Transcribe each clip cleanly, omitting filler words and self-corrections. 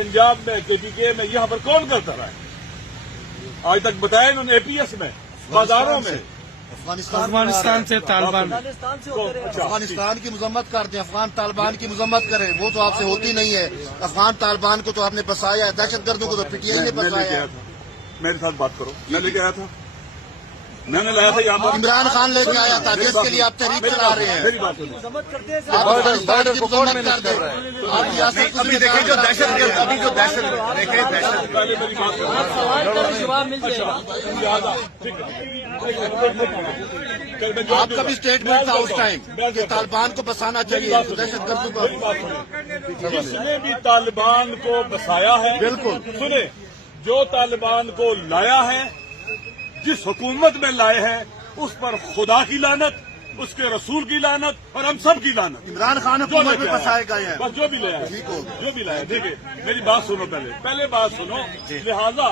पंजाब में KPK में यहाँ पर कौन करता रहा है? आज तक बताया इन्होंने APS में, बाजारों में। अफगानिस्तान से तालिबान अफगानिस्तान की मजम्मत करते हैं, अफगान तालिबान की मजम्मत करें, वो तो आपसे होती नहीं है। अफगान तालिबान को तो आपने बसाया है, दहशतगर्दों को तो PTI ने बसाया है। मेरे साथ बात करो, मैं लेके आया था, मैंने लाया था यहाँ पर। इमरान खान लेके आया था, जिसके लिए आप तहरीक चला रहे हैं। मेरी बात सुनो। आप अफगानिस्तान की मजम्मत करते हैं, आप रियासत अभी देखिए जो दहशतगर्द, अभी जो दहशत देखे दहशत पहले मेरी बात सुनो। आपका भी स्टेटमेंट था उस टाइम कि तालिबान को बसाना चाहिए, दहशतगर्दों को। जिसने भी तालिबान को बसाया है, बिल्कुल सुने, जो तालिबान को लाया है, जिस हुकूमत में लाए हैं, उस पर खुदा की लानत, उसके रसूल की लानत और हम सब की लानत। इमरान खान हुकूमत में फंसाए गए हैं। बस जो भी लाया है, जो भी लाया है। देखिए मेरी बात सुनो, पहले बात सुनो। लिहाजा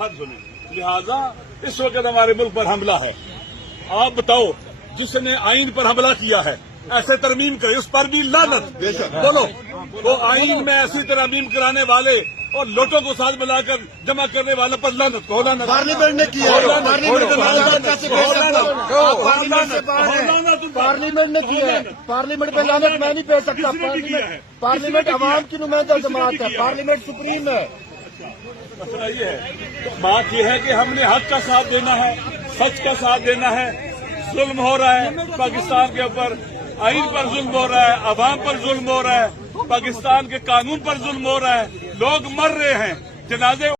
हद सुनो, लिहाजा इस वक्त हमारे मुल्क पर हमला है। आप बताओ, जिसने आइन पर हमला किया है, ऐसे तरमीम करे, उस पर भी लानत। बोलो, वो आइन में ऐसी तरमीम कराने वाले और लोटों को साथ मिलाकर जमा करने वाले पर लानत को लानत। पार्लियामेंट ने किया है, पार्लियामेंट ने किया है, पार्लियामेंट पे लानत मैं नहीं भेज सकता। पार्लियामेंट अवाम की नुमाइंदा जमात है, पार्लियामेंट सुप्रीम है। मसला ये है, तो बात यह है कि हमने हक का साथ देना है, सच का साथ देना है। जुल्म हो रहा है पाकिस्तान के ऊपर, आइन पर जुल्म हो रहा है, अवाम पर जुल्म हो रहा है, पाकिस्तान के कानून पर जुल्म हो रहा है, लोग मर रहे हैं, जनाजे